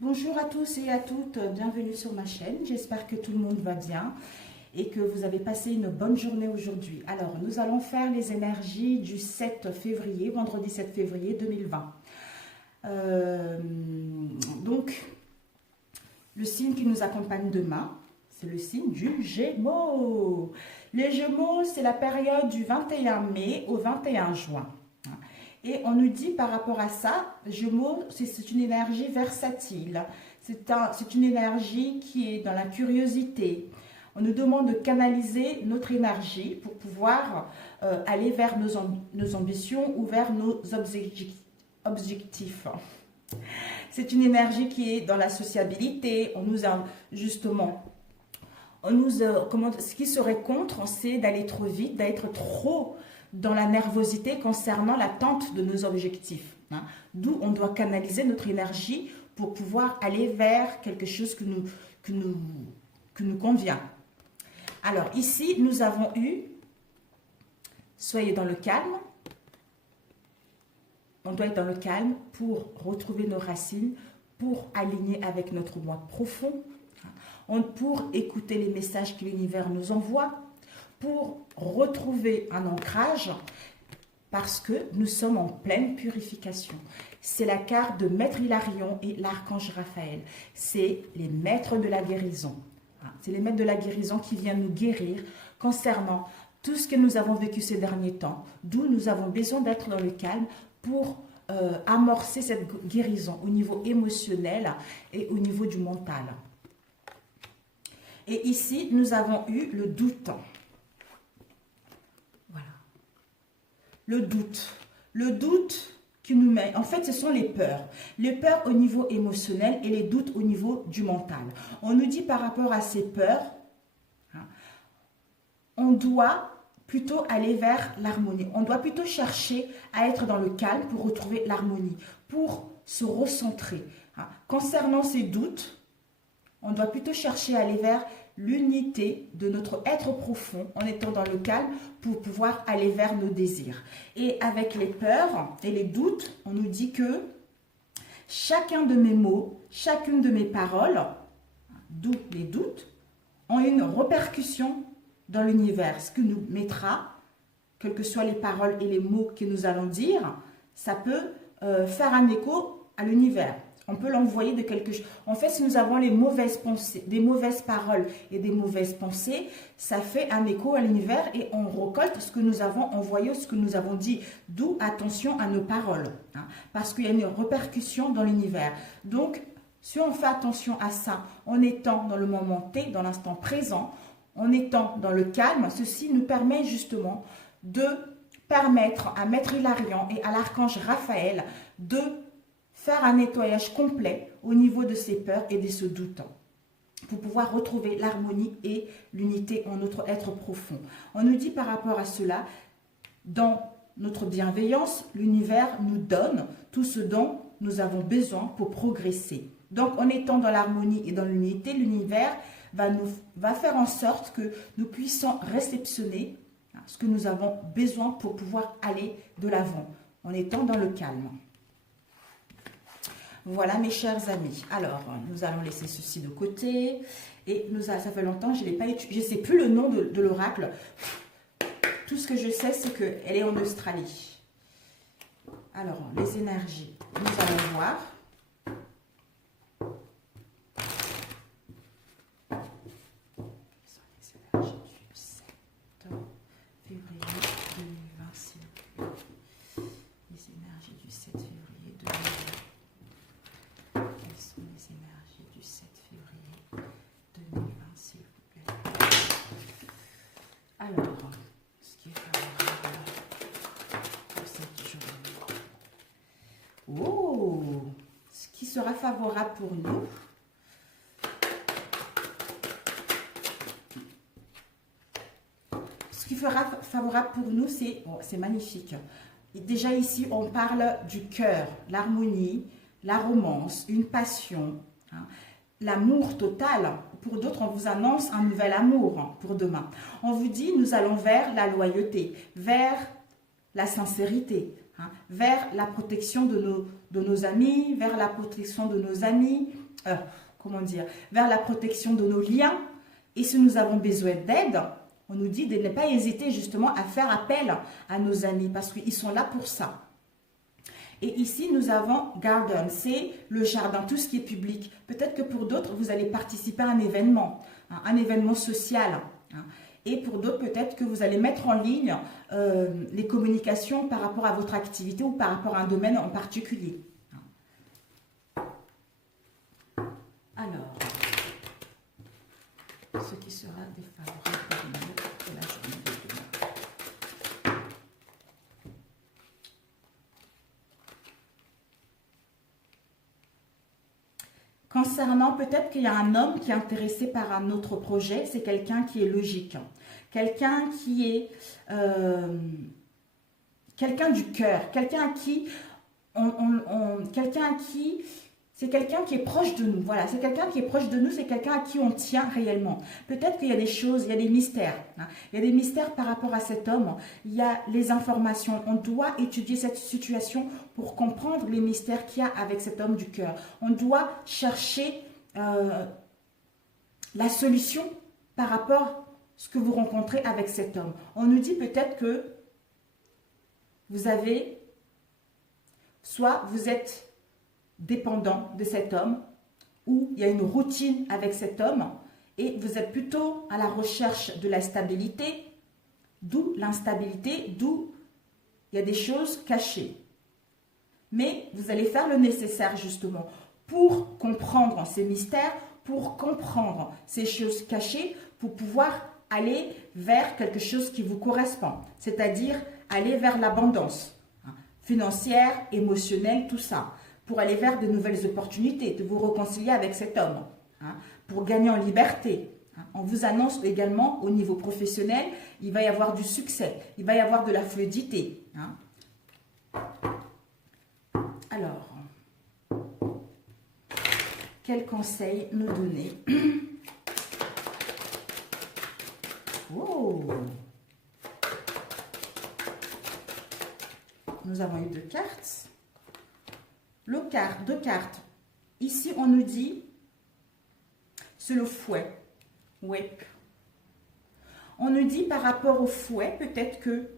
Bonjour à tous et à toutes, bienvenue sur ma chaîne. J'espère que tout le monde va bien et que vous avez passé une bonne journée aujourd'hui. Alors, nous allons faire les énergies du 7 février, vendredi 7 février 2020. Donc, le signe qui nous accompagne demain, c'est le signe du Gémeaux. Les Gémeaux, c'est la période du 21 mai au 21 juin. Et on nous dit par rapport à ça, Gémeaux, c'est une énergie versatile. C'est une énergie qui est dans la curiosité. On nous demande de canaliser notre énergie pour pouvoir aller vers nos ambitions ou vers nos objectifs. C'est une énergie qui est dans la sociabilité. On nous a justement... ce qui serait contre, c'est d'aller trop vite, d'être trop dans la nervosité concernant l'attente de nos objectifs. D'où on doit canaliser notre énergie pour pouvoir aller vers quelque chose qui nous convient. Alors ici, nous avons eu, soyez dans le calme. On doit être dans le calme pour retrouver nos racines, pour aligner avec notre moi profond, pour écouter les messages que l'univers nous envoie, pour retrouver un ancrage, parce que nous sommes en pleine purification. C'est la carte de Maître Hilarion et l'archange Raphaël. C'est les maîtres de la guérison. C'est les maîtres de la guérison qui viennent nous guérir concernant tout ce que nous avons vécu ces derniers temps, d'où nous avons besoin d'être dans le calme pour amorcer cette guérison au niveau émotionnel et au niveau du mental. Et ici, nous avons eu le doute. Voilà. Le doute. Le doute qui nous met... En fait, ce sont les peurs. Les peurs au niveau émotionnel et les doutes au niveau du mental. On nous dit par rapport à ces peurs, on doit plutôt aller vers l'harmonie. On doit plutôt chercher à être dans le calme pour retrouver l'harmonie, pour se recentrer. Concernant ces doutes, on doit plutôt chercher à aller vers l'unité de notre être profond en étant dans le calme pour pouvoir aller vers nos désirs. Et avec les peurs et les doutes, on nous dit que chacun de mes mots, chacune de mes paroles, d'où les doutes, ont une répercussion dans l'univers. Ce que nous mettra, quelles que soient les paroles et les mots que nous allons dire, ça peut faire un écho à l'univers. On peut l'envoyer de quelque chose. En fait, si nous avons les mauvaises pensées, des mauvaises paroles et des mauvaises pensées, ça fait un écho à l'univers et on récolte ce que nous avons envoyé, ce que nous avons dit. D'où attention à nos paroles, parce qu'il y a une répercussion dans l'univers. Donc, si on fait attention à ça, en étant dans le moment T, dans l'instant présent, en étant dans le calme, ceci nous permet justement de permettre à Maître Hilarion et à l'archange Raphaël de faire un nettoyage complet au niveau de ces peurs et de ce doute pour pouvoir retrouver l'harmonie et l'unité en notre être profond. On nous dit par rapport à cela, dans notre bienveillance, l'univers nous donne tout ce dont nous avons besoin pour progresser. Donc en étant dans l'harmonie et dans l'unité, l'univers va faire en sorte que nous puissions réceptionner ce que nous avons besoin pour pouvoir aller de l'avant en étant dans le calme. Voilà mes chers amis. Alors, nous allons laisser ceci de côté. Et ça fait longtemps, je ne sais plus le nom de l'oracle. Tout ce que je sais, c'est qu'elle est en Australie. Alors, les énergies, nous allons voir. Alors, ce qui est favorable pour cette journée. Oh, ce qui sera favorable pour nous. Ce qui sera favorable pour nous, c'est magnifique. Et déjà ici, on parle du cœur, l'harmonie, la romance, une passion, l'amour total. Pour d'autres, on vous annonce un nouvel amour pour demain. On vous dit, nous allons vers la loyauté, vers la sincérité, vers la protection de nos amis, vers la protection de nos amis, comment dire, vers la protection de nos liens. Et si nous avons besoin d'aide, on nous dit de ne pas hésiter justement à faire appel à nos amis parce qu'ils sont là pour ça. Et ici, nous avons garden, c'est le jardin, tout ce qui est public. Peut-être que pour d'autres, vous allez participer à un événement social. Et pour d'autres, peut-être que vous allez mettre en ligne les communications par rapport à votre activité ou par rapport à un domaine en particulier. Alors, ce qui sera défavorable pour la journée de demain. Concernant, peut-être qu'il y a un homme qui est intéressé par un autre projet, c'est quelqu'un qui est logique, quelqu'un qui est quelqu'un du cœur, quelqu'un à qui c'est quelqu'un qui est proche de nous. Voilà, c'est quelqu'un qui est proche de nous, c'est quelqu'un à qui on tient réellement. Peut-être qu'il y a des choses, il y a des mystères. Il y a des mystères par rapport à cet homme. Il y a les informations. On doit étudier cette situation pour comprendre les mystères qu'il y a avec cet homme du cœur. On doit chercher la solution par rapport à ce que vous rencontrez avec cet homme. On nous dit peut-être que vous avez, soit vous êtes dépendant de cet homme, ou il y a une routine avec cet homme, et vous êtes plutôt à la recherche de la stabilité, d'où l'instabilité, d'où il y a des choses cachées. Mais vous allez faire le nécessaire justement pour comprendre ces mystères, pour comprendre ces choses cachées, pour pouvoir aller vers quelque chose qui vous correspond, c'est-à-dire aller vers l'abondance financière, émotionnelle, tout ça, pour aller vers de nouvelles opportunités, de vous réconcilier avec cet homme, pour gagner en liberté. On vous annonce également au niveau professionnel, il va y avoir du succès, il va y avoir de la fluidité. Alors, quels conseils nous donner? Oh. Nous avons eu 2 cartes. Deux cartes. Ici, on nous dit, c'est le fouet. Oui. On nous dit par rapport au fouet, peut-être qu'il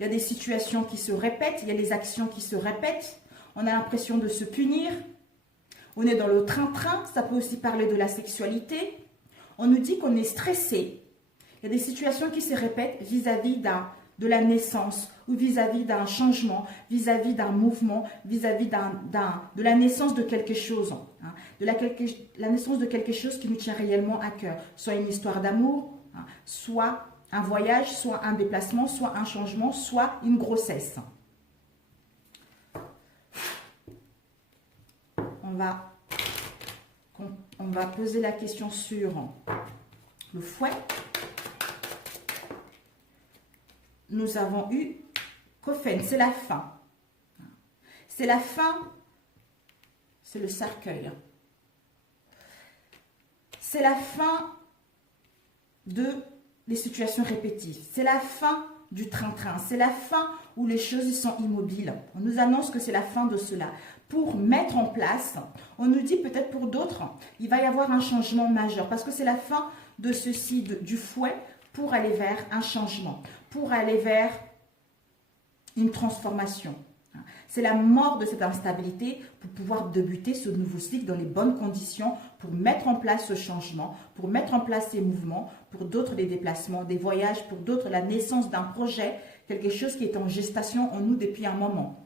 y a des situations qui se répètent, il y a des actions qui se répètent. On a l'impression de se punir. On est dans le train-train. Ça peut aussi parler de la sexualité. On nous dit qu'on est stressé. Il y a des situations qui se répètent vis-à-vis de la naissance ou vis-à-vis d'un changement, vis-à-vis d'un mouvement, vis-à-vis de la naissance de quelque chose, la naissance de quelque chose qui nous tient réellement à cœur, soit une histoire d'amour, soit un voyage, soit un déplacement, soit un changement, soit une grossesse. On va poser la question sur le fouet. Nous avons eu Coffen, c'est la fin. C'est la fin, c'est le cercueil. C'est la fin des situations répétitives. C'est la fin du train-train. C'est la fin où les choses sont immobiles. On nous annonce que c'est la fin de cela. Pour mettre en place, on nous dit peut-être pour d'autres, il va y avoir un changement majeur parce que c'est la fin de ceci, du fouet, pour aller vers un changement, pour aller vers une transformation. C'est la mort de cette instabilité pour pouvoir débuter ce nouveau cycle dans les bonnes conditions, pour mettre en place ce changement, pour mettre en place ces mouvements, pour d'autres des déplacements, des voyages, pour d'autres la naissance d'un projet, quelque chose qui est en gestation en nous depuis un moment.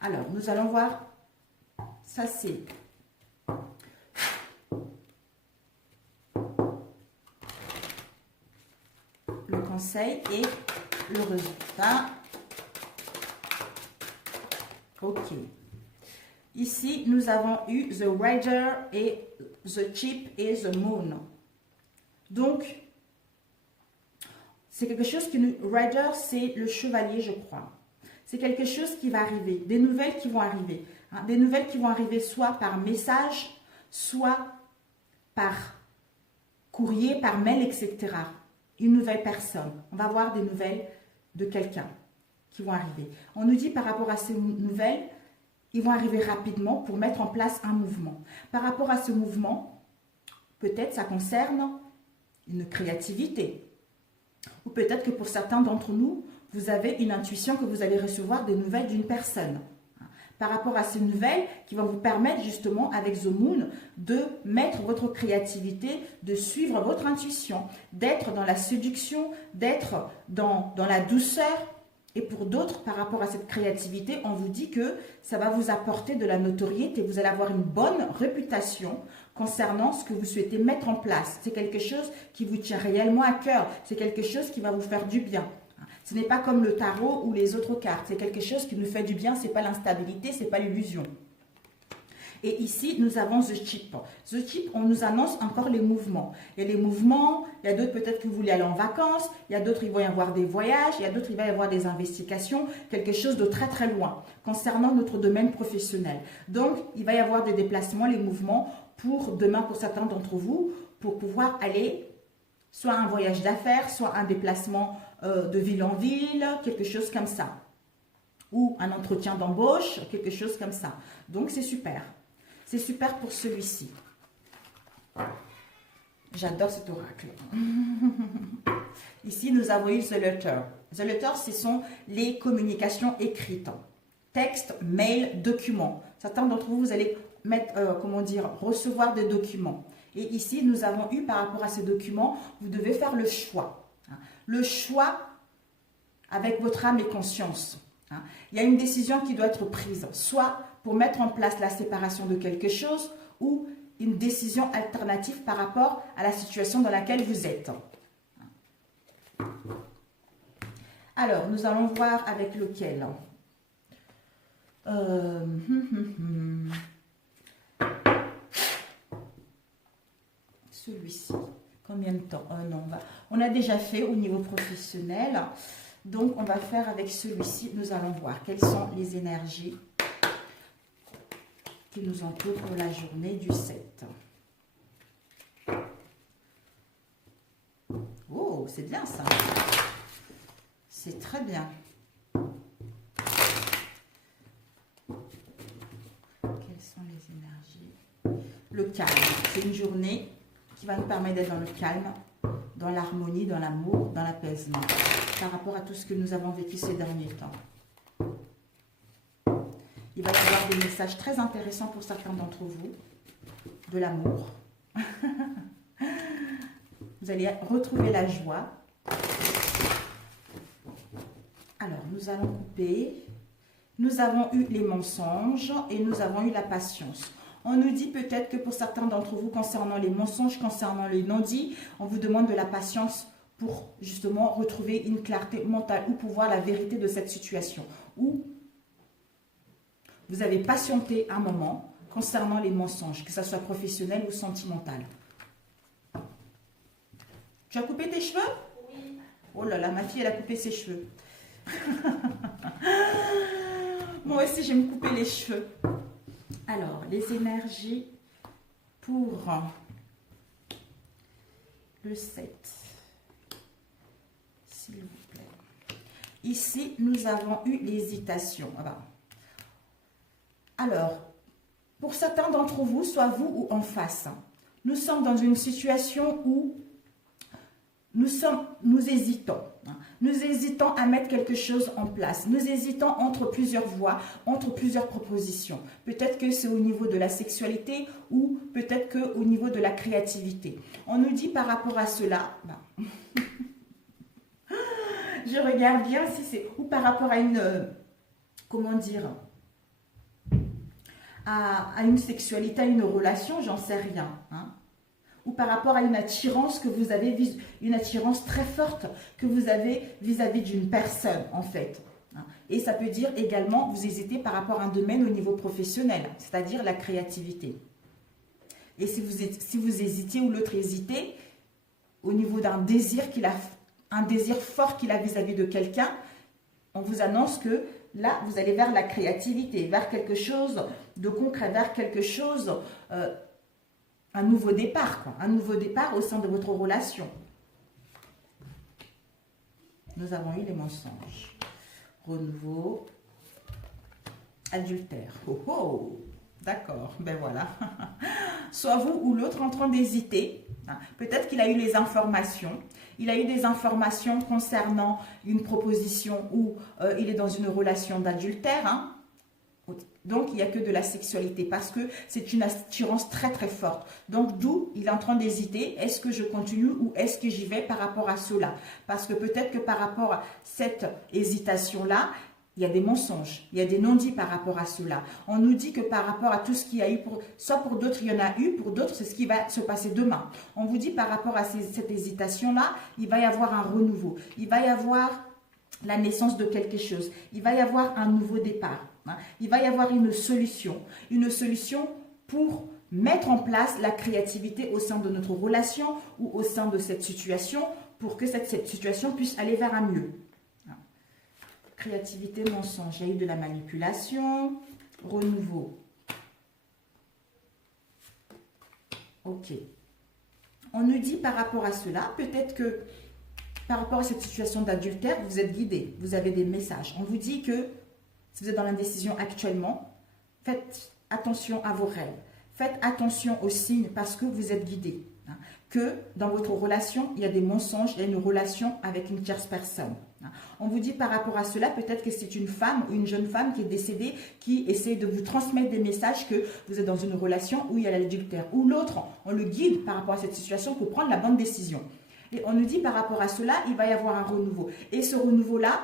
Alors, nous allons voir, ça c'est le conseil et le résultat. Ok. Ici, nous avons eu The Rider et The Ship et The Moon. Donc, c'est quelque chose qui nous... Rider, c'est le chevalier, je crois. C'est quelque chose qui va arriver, des nouvelles qui vont arriver. Des nouvelles qui vont arriver soit par message, soit par courrier, par mail, etc. Une nouvelle personne. On va voir des nouvelles de quelqu'un qui vont arriver. On nous dit par rapport à ces nouvelles, ils vont arriver rapidement pour mettre en place un mouvement. Par rapport à ce mouvement, peut-être ça concerne une créativité. Ou peut-être que pour certains d'entre nous, vous avez une intuition que vous allez recevoir des nouvelles d'une personne. Par rapport à ces nouvelles qui vont vous permettre justement avec The Moon de mettre votre créativité, de suivre votre intuition, d'être dans la séduction, d'être dans la douceur. Et pour d'autres, par rapport à cette créativité, on vous dit que ça va vous apporter de la notoriété. Vous allez avoir une bonne réputation concernant ce que vous souhaitez mettre en place. C'est quelque chose qui vous tient réellement à cœur. C'est quelque chose qui va vous faire du bien. Ce n'est pas comme le tarot ou les autres cartes. C'est quelque chose qui nous fait du bien. Ce n'est pas l'instabilité, ce n'est pas l'illusion. Et ici, nous avons The Chip. The Chip, on nous annonce encore les mouvements. Il y a les mouvements, il y a d'autres peut-être que vous voulez aller en vacances, il y a d'autres, il va y avoir des voyages, il y a d'autres, il va y avoir des investigations, quelque chose de très très loin concernant notre domaine professionnel. Donc, il va y avoir des déplacements, les mouvements pour demain, pour certains d'entre vous, pour pouvoir aller soit un voyage d'affaires, soit un déplacement de ville en ville, quelque chose comme ça. Ou un entretien d'embauche, quelque chose comme ça. Donc, c'est super. C'est super pour celui-ci. J'adore cet oracle. Ici, nous avons eu The Letter. The Letter, ce sont les communications écrites. Texte, mail, documents. Certains d'entre vous, vous allez mettre, recevoir des documents. Et ici, nous avons eu, par rapport à ces documents, vous devez faire le choix. Le choix avec votre âme et conscience. Il y a une décision qui doit être prise, soit pour mettre en place la séparation de quelque chose ou une décision alternative par rapport à la situation dans laquelle vous êtes. Alors, nous allons voir avec lequel. Celui-ci. Combien de temps? Non, on a déjà fait au niveau professionnel. Donc, on va faire avec celui-ci. Nous allons voir quelles sont les énergies qui nous entourent pour la journée du 7. Oh, c'est bien ça. C'est très bien. Quelles sont les énergies? Le calme. C'est une journée qui va nous permettre d'être dans le calme, dans l'harmonie, dans l'amour, dans l'apaisement, par rapport à tout ce que nous avons vécu ces derniers temps. Il va y avoir des messages très intéressants pour certains d'entre vous, de l'amour. Vous allez retrouver la joie. Alors, nous allons couper. Nous avons eu les mensonges et nous avons eu la patience. On nous dit peut-être que pour certains d'entre vous, concernant les mensonges, concernant les non-dits, on vous demande de la patience pour justement retrouver une clarté mentale ou pour voir la vérité de cette situation. Ou vous avez patienté un moment concernant les mensonges, que ce soit professionnel ou sentimental. Tu as coupé tes cheveux? Oui. Oh là là, ma fille, elle a coupé ses cheveux. Moi aussi, j'aime couper les cheveux. Alors, les énergies pour le 7. S'il vous plaît. Ici, nous avons eu l'hésitation. Alors, pour certains d'entre vous, soit vous ou en face, nous sommes dans une situation où nous hésitons. Nous hésitons à mettre quelque chose en place. Nous hésitons entre plusieurs voies, entre plusieurs propositions. Peut-être que c'est au niveau de la sexualité ou peut-être qu'au niveau de la créativité. On nous dit par rapport à cela, je regarde bien si c'est, ou par rapport à une, à une sexualité, à une relation, j'en sais rien, ou par rapport à une attirance que vous avez, une attirance très forte que vous avez vis-à-vis d'une personne, en fait. Et ça peut dire également, vous hésitez par rapport à un domaine au niveau professionnel, c'est-à-dire la créativité. Et si vous hésitez ou l'autre hésitait, au niveau d'un désir un désir fort qu'il a vis-à-vis de quelqu'un, on vous annonce que là, vous allez vers la créativité, vers quelque chose de concret, vers quelque chose... un nouveau départ, un nouveau départ au sein de votre relation. Nous avons eu les mensonges. Renouveau. Adultère. Oh oh, d'accord, ben voilà. Soit vous ou l'autre en train d'hésiter. Peut-être qu'il a eu les informations. Il a eu des informations concernant une proposition où il est dans une relation d'adultère. Hein. Donc, il n'y a que de la sexualité parce que c'est une attirance très très forte. Donc, d'où il est en train d'hésiter, est-ce que je continue ou est-ce que j'y vais par rapport à cela? Parce que peut-être que par rapport à cette hésitation-là, il y a des mensonges, il y a des non-dits par rapport à cela. On nous dit que par rapport à tout ce qu'il y a eu, soit pour d'autres il y en a eu, pour d'autres c'est ce qui va se passer demain. On vous dit par rapport à cette hésitation-là, il va y avoir un renouveau, il va y avoir la naissance de quelque chose, il va y avoir un nouveau départ, hein. Il va y avoir une solution pour mettre en place la créativité au sein de notre relation ou au sein de cette situation pour que cette situation puisse aller vers un mieux. Créativité, mensonge, il y a eu de la manipulation, renouveau. Ok. On nous dit par rapport à cela, peut-être que par rapport à cette situation d'adultère, vous êtes guidé, vous avez des messages. On vous dit que si vous êtes dans l'indécision actuellement, faites attention à vos rêves. Faites attention aux signes parce que vous êtes guidé. Hein. Que dans votre relation, il y a des mensonges, il y a une relation avec une tierce personne. Hein. On vous dit par rapport à cela, peut-être que c'est une femme ou une jeune femme qui est décédée, qui essaie de vous transmettre des messages que vous êtes dans une relation où il y a l'adultère. Ou l'autre, on le guide par rapport à cette situation pour prendre la bonne décision. Et on nous dit par rapport à cela, il va y avoir un renouveau. Et ce renouveau-là,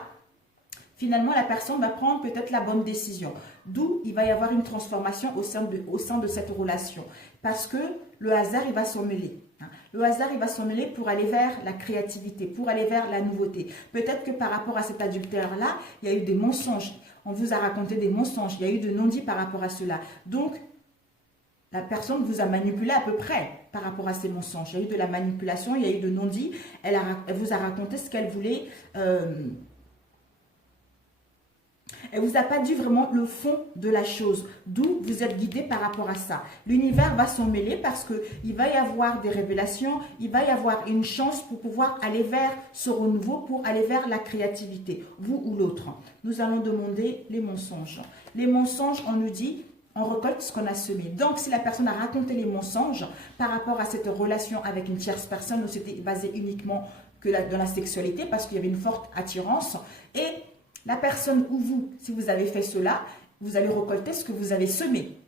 finalement, la personne va prendre peut-être la bonne décision. D'où il va y avoir une transformation au sein de cette relation. Parce que le hasard, il va s'en mêler. Le hasard, il va s'en mêler pour aller vers la créativité, pour aller vers la nouveauté. Peut-être que par rapport à cet adultère-là, il y a eu des mensonges. On vous a raconté des mensonges. Il y a eu de non-dits par rapport à cela. Donc, la personne vous a manipulé à peu près par rapport à ces mensonges. Il y a eu de la manipulation, il y a eu de non-dits. Elle vous a raconté ce qu'elle voulait. Elle ne vous a pas dit vraiment le fond de la chose, d'où vous êtes guidé par rapport à ça. L'univers va s'en mêler parce qu'il va y avoir des révélations, il va y avoir une chance pour pouvoir aller vers ce renouveau, pour aller vers la créativité, vous ou l'autre. Nous allons demander les mensonges. Les mensonges, on nous dit, on récolte ce qu'on a semé. Donc, si la personne a raconté les mensonges par rapport à cette relation avec une tierce personne où c'était basé uniquement dans la sexualité parce qu'il y avait une forte attirance et la personne ou vous, si vous avez fait cela, vous allez récolter ce que vous avez semé.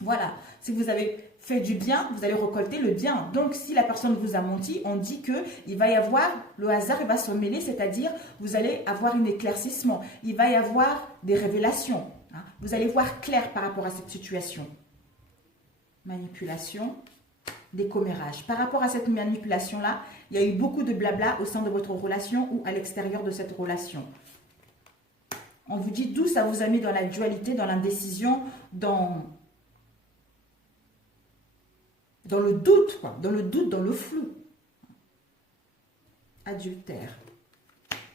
Voilà. Si vous avez fait du bien, vous allez récolter le bien. Donc, si la personne vous a menti, on dit qu'il va y avoir, le hasard il va se mêler, c'est-à-dire vous allez avoir un éclaircissement. Il va y avoir des révélations. Hein. Vous allez voir clair par rapport à cette situation. Manipulation, décommérage. Par rapport à cette manipulation-là, il y a eu beaucoup de blabla au sein de votre relation ou à l'extérieur de cette relation. On vous dit d'où ça vous a mis dans la dualité, dans l'indécision, dans le doute, quoi. Dans le doute, dans le flou. Adultère.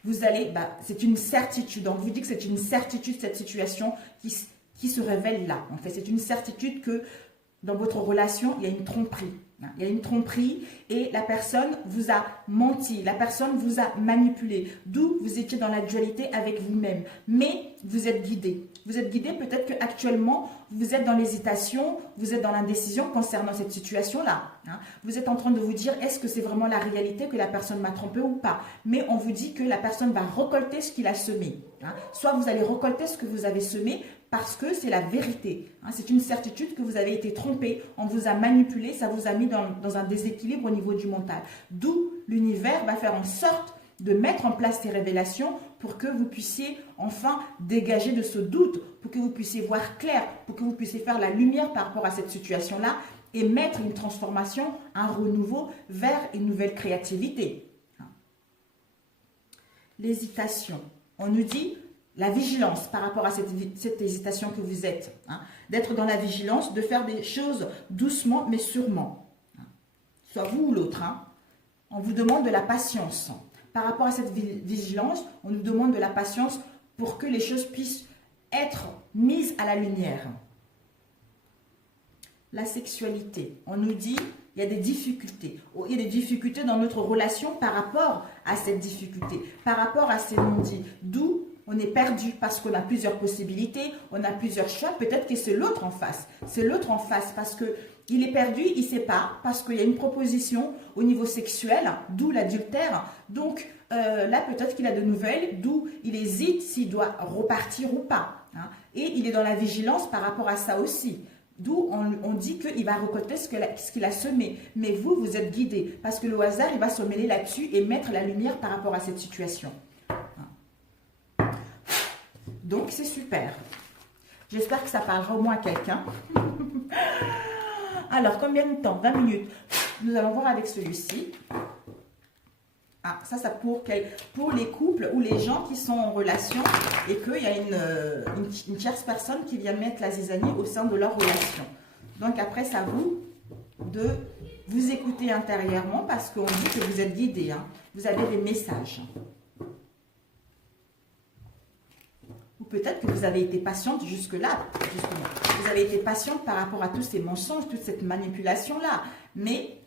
Vous allez, c'est une certitude. On vous dit que c'est une certitude, cette situation qui se révèle là. En fait, c'est une certitude que dans votre relation, il y a une tromperie. Il y a une tromperie et la personne vous a menti, la personne vous a manipulé, d'où vous étiez dans la dualité avec vous-même. Mais vous êtes guidé. Vous êtes guidé, peut-être qu'actuellement, vous êtes dans l'hésitation, vous êtes dans l'indécision concernant cette situation-là. Vous êtes en train de vous dire, est-ce que c'est vraiment la réalité que la personne m'a trompé ou pas? Mais on vous dit que la personne va récolter ce qu'il a semé. Soit vous allez récolter ce que vous avez semé, parce que c'est la vérité. C'est une certitude que vous avez été trompé, on vous a manipulé, ça vous a mis dans un déséquilibre au niveau du mental. D'où l'univers va faire en sorte de mettre en place ces révélations pour que vous puissiez enfin dégager de ce doute, pour que vous puissiez voir clair, pour que vous puissiez faire la lumière par rapport à cette situation-là et mettre une transformation, un renouveau vers une nouvelle créativité. L'hésitation. On nous dit la vigilance par rapport à cette hésitation que vous êtes. D'être dans la vigilance, de faire des choses doucement mais sûrement. Soit vous ou l'autre. On vous demande de la patience. Par rapport à cette vigilance, on nous demande de la patience pour que les choses puissent être mises à la lumière. La sexualité. On nous dit il y a des difficultés. Il y a des difficultés dans notre relation par rapport à cette difficulté, par rapport à ces non-dits. D'où on est perdu parce qu'on a plusieurs possibilités, on a plusieurs choix. Peut-être que c'est l'autre en face. C'est l'autre en face parce que il est perdu, il ne sait pas, parce qu'il y a une proposition au niveau sexuel, d'où l'adultère. Donc là, peut-être qu'il a de nouvelles, d'où il hésite s'il doit repartir ou pas. Hein. Et il est dans la vigilance par rapport à ça aussi. D'où on dit qu'il va récolter ce qu'il a semé. Mais vous, vous êtes guidé. Parce que le hasard, il va se mêler là-dessus et mettre la lumière par rapport à cette situation. Donc, c'est super. J'espère que ça parlera au moins à quelqu'un. Alors, combien de temps? 20 minutes. Nous allons voir avec celui-ci. Ah, ça pour les couples ou les gens qui sont en relation et qu'il y a une tierce personne qui vient mettre la zizanie au sein de leur relation. Donc, après, c'est à vous de vous écouter intérieurement parce qu'on dit que vous êtes guidé. Hein. Vous avez des messages. Ou peut-être que vous avez été patiente jusque-là, justement. Vous avez été patiente par rapport à tous ces mensonges, toute cette manipulation-là. Mais,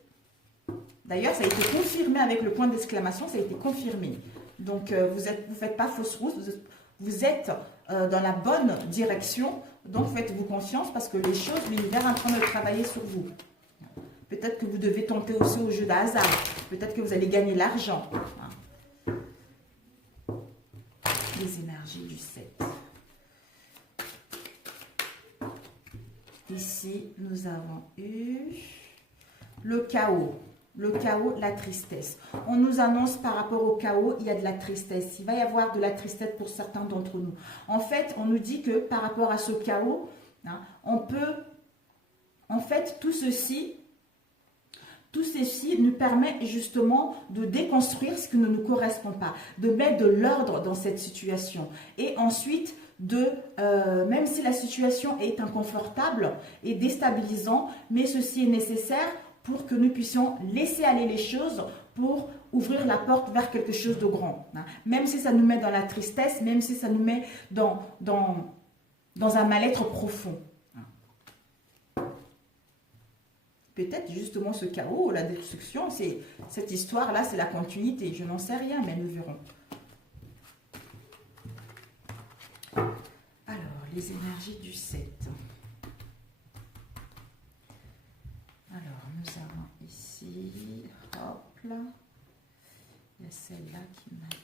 d'ailleurs, ça a été confirmé avec le point d'exclamation, ça a été confirmé. Donc, vous ne faites pas fausse route, vous êtes dans la bonne direction. Donc, faites-vous confiance parce que les choses, l'univers est en train de travailler sur vous. Peut-être que vous devez tenter aussi au jeu de hasard. Peut-être que vous allez gagner l'argent. Les énergies du 7. Ici, nous avons eu le chaos. Le chaos, la tristesse. On nous annonce par rapport au chaos, il y a de la tristesse. Il va y avoir de la tristesse pour certains d'entre nous. En fait, on nous dit que par rapport à ce chaos, hein, on peut... En fait, tout ceci nous permet justement de déconstruire ce qui ne nous correspond pas, de mettre de l'ordre dans cette situation. Et ensuite, même si la situation est inconfortable et déstabilisante, mais ceci est nécessaire pour que nous puissions laisser aller les choses pour ouvrir la porte vers quelque chose de grand. Hein. Même si ça nous met dans la tristesse, même si ça nous met dans un mal-être profond. Peut-être justement ce chaos, la destruction, cette histoire-là, c'est la continuité. Je n'en sais rien, mais nous verrons. Alors, les énergies du 7. Alors, nous avons ici, hop là, il y a celle-là qui m'appelle.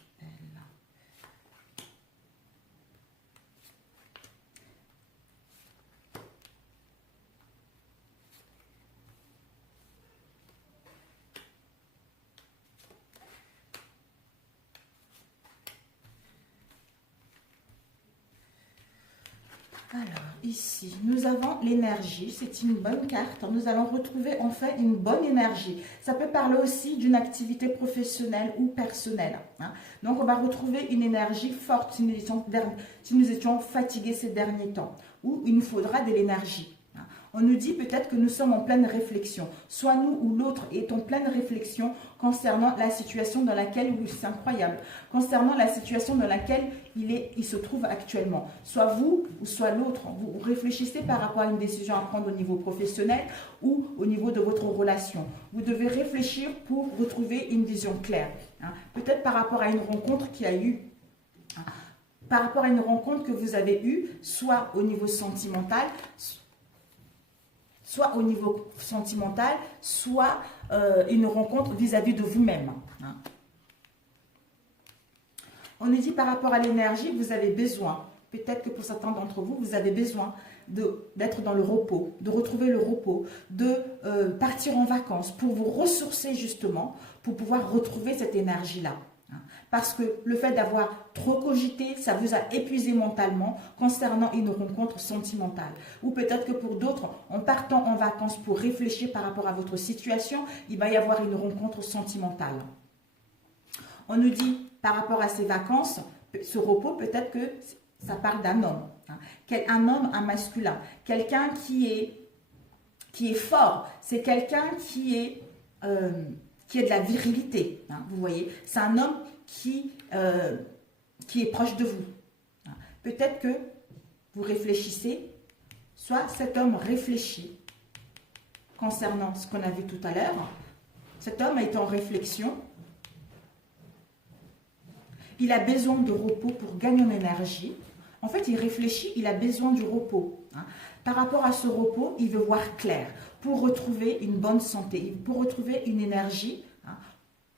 Alors, ici, nous avons l'énergie. C'est une bonne carte. Nous allons retrouver enfin une bonne énergie. Ça peut parler aussi d'une activité professionnelle ou personnelle. Hein. Donc, on va retrouver une énergie forte si nous étions fatigués ces derniers temps. Ou il nous faudra de l'énergie. On nous dit peut-être que nous sommes en pleine réflexion. Soit nous ou l'autre est en pleine réflexion concernant la situation dans laquelle, oui, c'est incroyable, concernant la situation dans laquelle il se trouve actuellement. Soit vous ou soit l'autre, vous réfléchissez par rapport à une décision à prendre au niveau professionnel ou au niveau de votre relation. Vous devez réfléchir pour retrouver une vision claire. Hein. Peut-être par rapport à une rencontre qui a eu... Par rapport à une rencontre que vous avez eue, soit au niveau sentimental, soit au niveau sentimental, soit une rencontre vis-à-vis de vous-même. Hein. On nous dit par rapport à l'énergie, vous avez besoin, peut-être que pour certains d'entre vous, vous avez besoin d'être dans le repos, de retrouver le repos, de partir en vacances pour vous ressourcer justement, pour pouvoir retrouver cette énergie-là. Parce que le fait d'avoir trop cogité, ça vous a épuisé mentalement concernant une rencontre sentimentale. Ou peut-être que pour d'autres, en partant en vacances pour réfléchir par rapport à votre situation, il va y avoir une rencontre sentimentale. On nous dit par rapport à ces vacances, ce repos, peut-être que ça parle d'un homme. Hein. Un homme, un masculin. Quelqu'un qui est fort. C'est quelqu'un qui est de la virilité. Hein, vous voyez, c'est un homme qui est proche de vous. Peut-être que vous réfléchissez, soit cet homme réfléchit concernant ce qu'on a vu tout à l'heure. Cet homme est en réflexion Il a besoin de repos pour gagner en énergie. En fait, il réfléchit, il a besoin du repos. Hein. Par rapport à ce repos, il veut voir clair pour retrouver une bonne santé, pour retrouver une énergie, hein,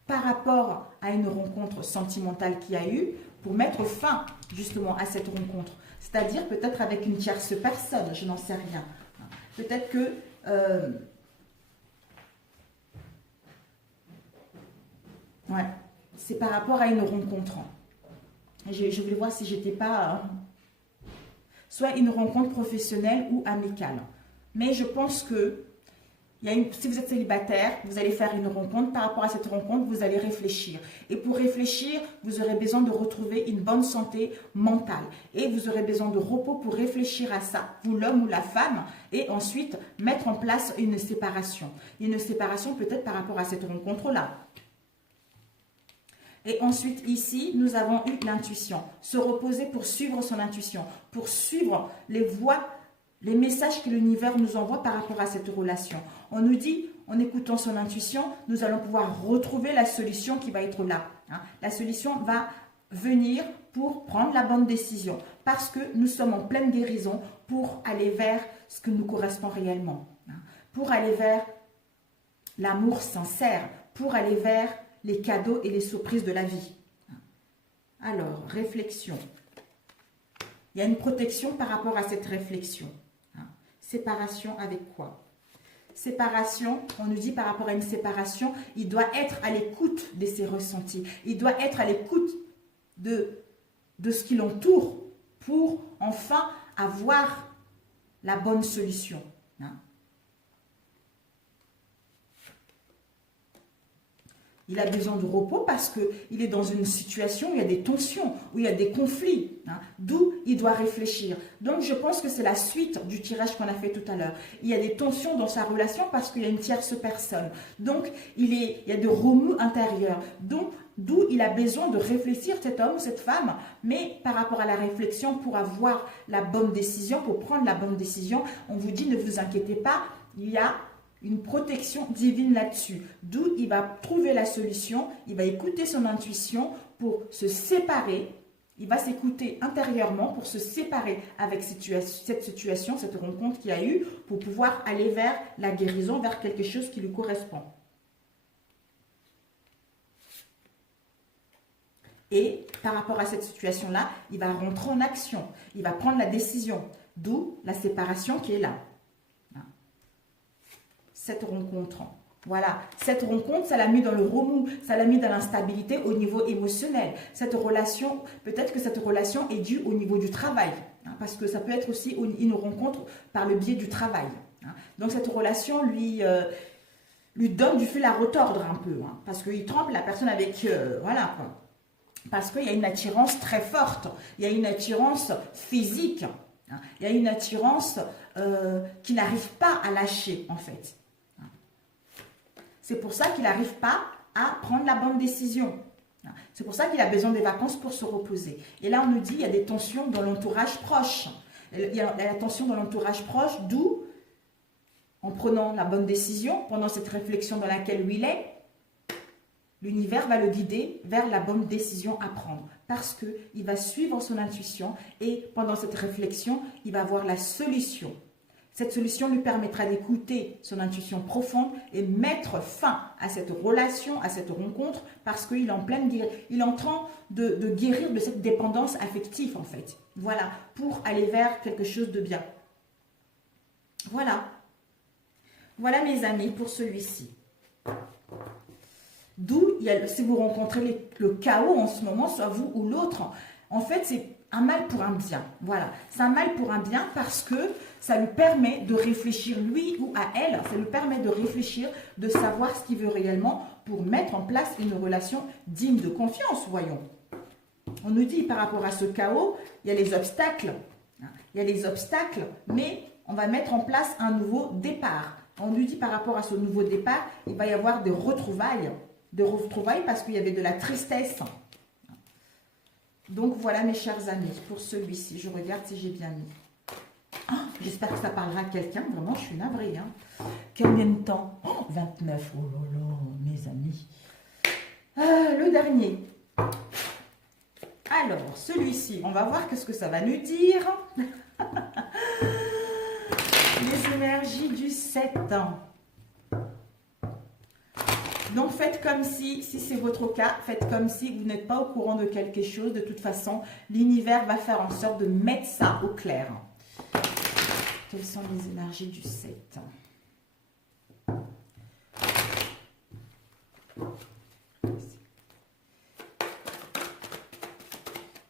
par rapport à une rencontre sentimentale qu'il y a eu, pour mettre fin justement à cette rencontre. C'est-à-dire peut-être avec une tierce personne, je n'en sais rien. Peut-être que... ouais, c'est par rapport à une rencontre. Je voulais voir si j'étais pas... soit une rencontre professionnelle ou amicale. Mais je pense que si vous êtes célibataire, vous allez faire une rencontre. Par rapport à cette rencontre, vous allez réfléchir. Et pour réfléchir, vous aurez besoin de retrouver une bonne santé mentale. Et vous aurez besoin de repos pour réfléchir à ça, vous l'homme ou la femme, et ensuite mettre en place une séparation. Une séparation peut-être par rapport à cette rencontre-là. Et ensuite, ici, nous avons eu l'intuition. Se reposer pour suivre son intuition, pour suivre les voies, les messages que l'univers nous envoie par rapport à cette relation. On nous dit, en écoutant son intuition, nous allons pouvoir retrouver la solution qui va être là. Hein. La solution va venir pour prendre la bonne décision. Parce que nous sommes en pleine guérison pour aller vers ce que nous correspond réellement. Hein. Pour aller vers l'amour sincère, pour aller vers les cadeaux et les surprises de la vie. Alors, réflexion. Il y a une protection par rapport à cette réflexion. Séparation avec quoi? Séparation, on nous dit par rapport à une séparation, il doit être à l'écoute de ses ressentis. Il doit être à l'écoute de ce qui l'entoure pour enfin avoir la bonne solution. Il a besoin de repos parce qu'il est dans une situation où il y a des tensions, où il y a des conflits, hein, d'où il doit réfléchir. Donc, je pense que c'est la suite du tirage qu'on a fait tout à l'heure. Il y a des tensions dans sa relation parce qu'il y a une tierce personne. Donc, il y a des remous intérieurs. Donc, d'où il a besoin de réfléchir, cet homme, cette femme, mais par rapport à la réflexion pour avoir la bonne décision, pour prendre la bonne décision, on vous dit, ne vous inquiétez pas, il y a une protection divine là-dessus. D'où il va trouver la solution, il va écouter son intuition pour se séparer. Il va s'écouter intérieurement pour se séparer avec cette situation, cette rencontre qu'il y a eu, pour pouvoir aller vers la guérison, vers quelque chose qui lui correspond. Et par rapport à cette situation-là, il va rentrer en action. Il va prendre la décision. D'où la séparation qui est là. Cette rencontre. Voilà, cette rencontre, ça l'a mis dans le remous, ça l'a mis dans l'instabilité au niveau émotionnel. Cette relation, peut-être que cette relation est due au niveau du travail, hein, parce que ça peut être aussi une rencontre par le biais du travail. Hein. Donc cette relation lui donne du fil à retordre un peu, hein, parce qu'il trempe la personne avec, voilà quoi. Parce qu'il y a une attirance très forte, il y a une attirance physique, hein, il y a une attirance qui n'arrive pas à lâcher en fait. C'est pour ça qu'il n'arrive pas à prendre la bonne décision. C'est pour ça qu'il a besoin des vacances pour se reposer. Et là, on nous dit qu'il y a des tensions dans l'entourage proche. Il y a la tension dans l'entourage proche, d'où, en prenant la bonne décision, pendant cette réflexion dans laquelle il est, l'univers va le guider vers la bonne décision à prendre. Parce qu'il va suivre son intuition et pendant cette réflexion, il va avoir la solution. Cette solution lui permettra d'écouter son intuition profonde et mettre fin à cette relation, à cette rencontre, parce qu'il est en pleine guérison. Il est en train de guérir de cette dépendance affective, en fait. Voilà, pour aller vers quelque chose de bien. Voilà. Voilà, mes amis, pour celui-ci. D'où, si vous rencontrez le chaos en ce moment, soit vous ou l'autre, en fait, c'est un mal pour un bien. Voilà, c'est un mal pour un bien parce que ça lui permet de réfléchir, lui ou à elle, ça lui permet de réfléchir, de savoir ce qu'il veut réellement pour mettre en place une relation digne de confiance, voyons. On nous dit par rapport à ce chaos, il y a les obstacles. Il y a les obstacles, mais on va mettre en place un nouveau départ. On nous dit par rapport à ce nouveau départ, il va y avoir des retrouvailles parce qu'il y avait de la tristesse. Donc voilà mes chers amis, pour celui-ci, je regarde si j'ai bien mis. Oh, j'espère que ça parlera à quelqu'un, vraiment je suis navrée. Hein. Combien de temps? 29, oh là là, mes amis. Le dernier. Alors, celui-ci, on va voir qu'est-ce que ça va nous dire. Les énergies du 7. Donc, faites comme si c'est votre cas, faites comme si vous n'êtes pas au courant de quelque chose. De toute façon, l'univers va faire en sorte de mettre ça au clair. Quelles sont les énergies du 7?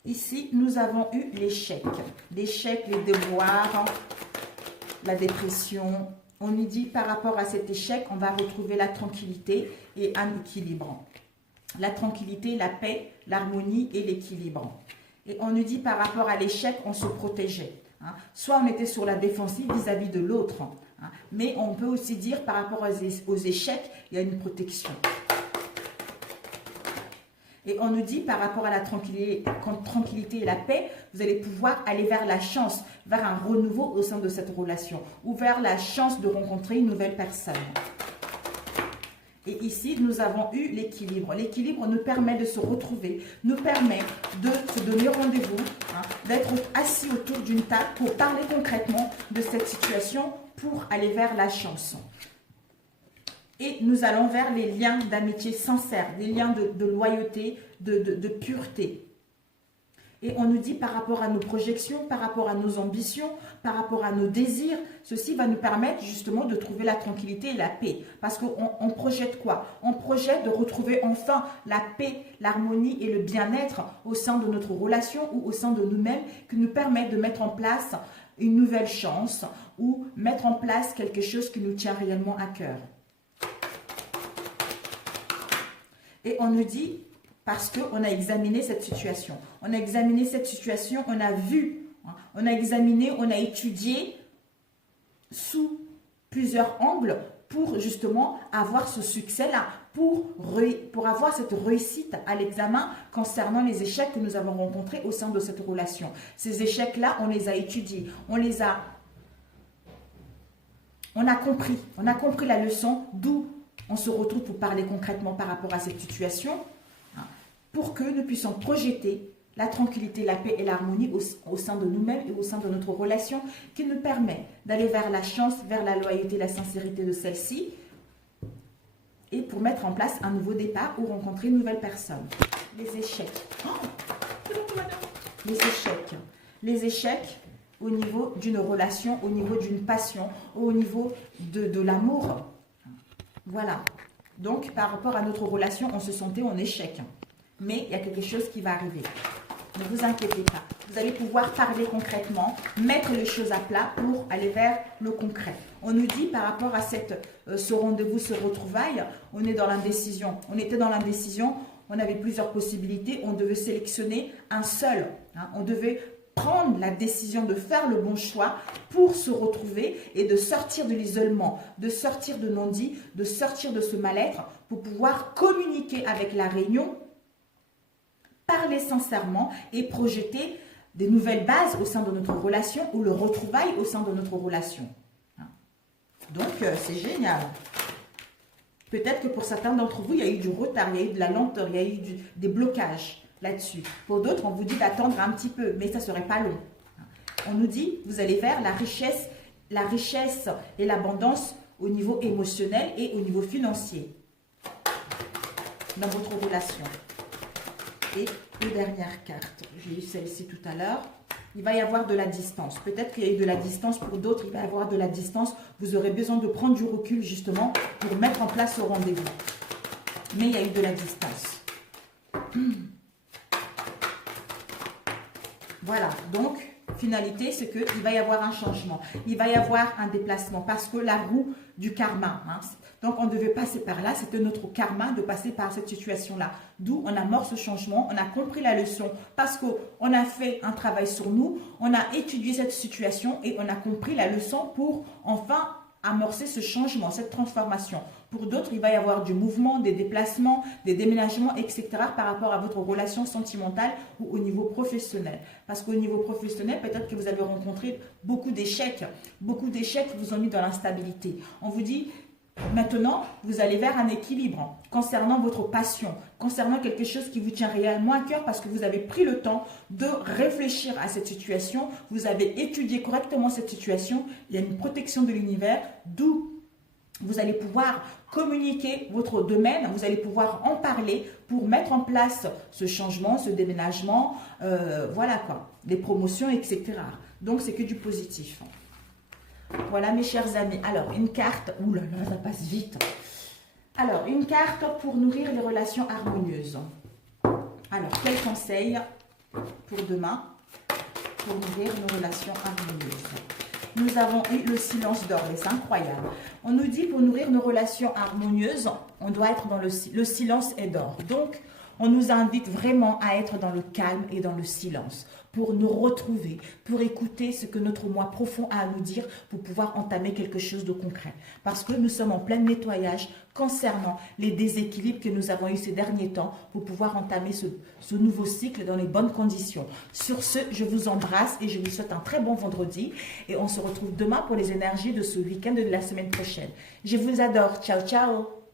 Ici, nous avons eu l'échec. L'échec, les devoirs, la dépression. On nous dit par rapport à cet échec, on va retrouver la tranquillité et un équilibre. La tranquillité, la paix, l'harmonie et l'équilibre. Et on nous dit par rapport à l'échec, on se protégeait. Hein. Soit on était sur la défensive vis-à-vis de l'autre. Hein. Mais on peut aussi dire par rapport aux échecs, il y a une protection. Et on nous dit par rapport à la tranquillité et la paix, vous allez pouvoir aller vers la chance, vers un renouveau au sein de cette relation, ou vers la chance de rencontrer une nouvelle personne. Et ici, nous avons eu l'équilibre. L'équilibre nous permet de se retrouver, nous permet de se donner rendez-vous, hein, d'être assis autour d'une table pour parler concrètement de cette situation pour aller vers la chance. Et nous allons vers les liens d'amitié sincères, les liens de loyauté, de pureté. Et on nous dit par rapport à nos projections, par rapport à nos ambitions, par rapport à nos désirs, ceci va nous permettre justement de trouver la tranquillité et la paix. Parce qu'on projette quoi? On projette de retrouver enfin la paix, l'harmonie et le bien-être au sein de notre relation ou au sein de nous-mêmes, qui nous permet de mettre en place une nouvelle chance ou mettre en place quelque chose qui nous tient réellement à cœur. Et on nous dit, parce qu'on a examiné cette situation. On a examiné cette situation, on a vu, on a examiné, on a étudié sous plusieurs angles pour justement avoir ce succès-là, pour avoir cette réussite à l'examen concernant les échecs que nous avons rencontrés au sein de cette relation. Ces échecs-là, on les a étudiés, on a compris la leçon, d'où on se retrouve pour parler concrètement par rapport à cette situation, pour que nous puissions projeter la tranquillité, la paix et l'harmonie au sein de nous-mêmes et au sein de notre relation, qui nous permet d'aller vers la chance, vers la loyauté, la sincérité de celle-ci, et pour mettre en place un nouveau départ ou rencontrer une nouvelle personne. Les échecs. Les échecs au niveau d'une relation, au niveau d'une passion, au niveau de l'amour. Voilà. Donc, par rapport à notre relation, on se sentait en échec. Mais il y a quelque chose qui va arriver. Ne vous inquiétez pas. Vous allez pouvoir parler concrètement, mettre les choses à plat pour aller vers le concret. On nous dit par rapport à ce rendez-vous, ce retrouvaille, on est dans l'indécision. On était dans l'indécision, on avait plusieurs possibilités, on devait sélectionner un seul. Hein. On devait prendre la décision de faire le bon choix pour se retrouver et de sortir de l'isolement, de sortir de non-dit, de sortir de ce mal-être pour pouvoir communiquer avec la réunion, parler sincèrement et projeter des nouvelles bases au sein de notre relation ou le retrouvaille au sein de notre relation. Donc, c'est génial. Peut-être que pour certains d'entre vous, il y a eu du retard, il y a eu de la lenteur, il y a eu des blocages là-dessus. Pour d'autres, on vous dit d'attendre un petit peu, mais ça ne serait pas long. On nous dit, vous allez vers la richesse et l'abondance au niveau émotionnel et au niveau financier dans votre relation. Et les dernières cartes, j'ai eu celle-ci tout à l'heure. Il va y avoir de la distance. Peut-être qu'il y a eu de la distance pour d'autres, il va y avoir de la distance. Vous aurez besoin de prendre du recul justement pour mettre en place ce rendez-vous. Mais il y a eu de la distance. Voilà, donc, finalité, c'est qu'il va y avoir un changement. Il va y avoir un déplacement parce que la roue du karma, hein, donc on devait passer par là, c'était notre karma de passer par cette situation-là. D'où on amorce ce changement, on a compris la leçon parce qu'on a fait un travail sur nous, on a étudié cette situation et on a compris la leçon pour enfin amorcer ce changement, cette transformation. Pour d'autres, il va y avoir du mouvement, des déplacements, des déménagements, etc. par rapport à votre relation sentimentale ou au niveau professionnel. Parce qu'au niveau professionnel, peut-être que vous avez rencontré beaucoup d'échecs. Beaucoup d'échecs vous ont mis dans l'instabilité. On vous dit, Maintenant, vous allez vers un équilibre concernant votre passion, concernant quelque chose qui vous tient réellement à cœur parce que vous avez pris le temps de réfléchir à cette situation, vous avez étudié correctement cette situation, il y a une protection de l'univers, d'où vous allez pouvoir communiquer votre domaine, vous allez pouvoir en parler pour mettre en place ce changement, ce déménagement, voilà quoi, des promotions, etc. Donc, c'est que du positif. Voilà mes chers amis. Alors, une carte, ouh là là, ça passe vite. Alors, une carte pour nourrir les relations harmonieuses. Alors, quel conseil pour demain pour nourrir nos relations harmonieuses? Nous avons eu le silence d'or, et c'est incroyable. On nous dit pour nourrir nos relations harmonieuses, on doit être dans le silence est d'or. Donc, on nous invite vraiment à être dans le calme et dans le silence pour nous retrouver, pour écouter ce que notre moi profond a à nous dire, pour pouvoir entamer quelque chose de concret. Parce que nous sommes en plein nettoyage concernant les déséquilibres que nous avons eu ces derniers temps pour pouvoir entamer ce nouveau cycle dans les bonnes conditions. Sur ce, je vous embrasse et je vous souhaite un très bon vendredi et on se retrouve demain pour les énergies de ce week-end et de la semaine prochaine. Je vous adore. Ciao, ciao.